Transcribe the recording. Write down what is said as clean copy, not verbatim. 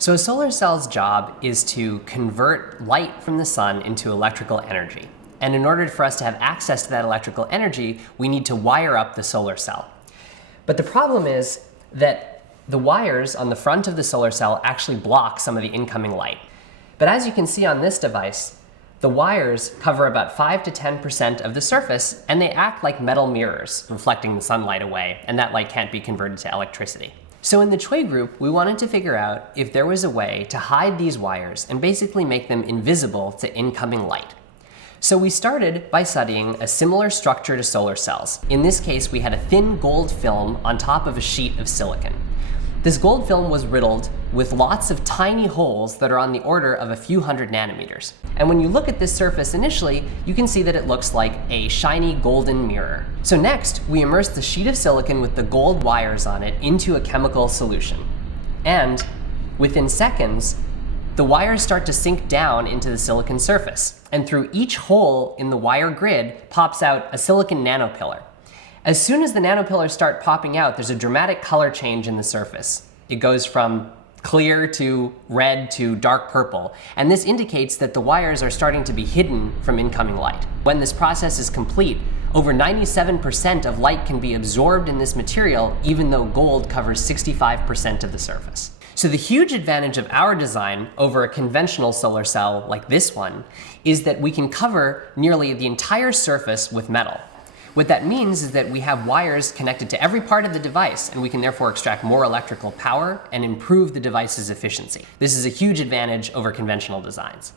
So a solar cell's job is to convert light from the sun into electrical energy. And in order for us to have access to that electrical energy, we need to wire up the solar cell. But the problem is that the wires on the front of the solar cell actually block some of the incoming light. But as you can see on this device, the wires cover about 5 to 10% of the surface, and they act like metal mirrors, reflecting the sunlight away, and that light can't be converted to electricity. So in the Cui group, we wanted to figure out if there was a way to hide these wires and basically make them invisible to incoming light. So we started by studying a similar structure to solar cells. In this case, we had a thin gold film on top of a sheet of silicon. This gold film was riddled with lots of tiny holes that are on the order of a few hundred nanometers. And when you look at this surface initially, you can see that it looks like a shiny golden mirror. So next, we immersed the sheet of silicon with the gold wires on it into a chemical solution. And within seconds, the wires start to sink down into the silicon surface. And through each hole in the wire grid pops out a silicon nanopillar. As soon as the nanopillars start popping out, there's a dramatic color change in the surface. It goes from clear to red to dark purple, and this indicates that the wires are starting to be hidden from incoming light. When this process is complete, over 97% of light can be absorbed in this material, even though gold covers 65% of the surface. So the huge advantage of our design over a conventional solar cell like this one is that we can cover nearly the entire surface with metal. What that means is that we have wires connected to every part of the device, and we can therefore extract more electrical power and improve the device's efficiency. This is a huge advantage over conventional designs.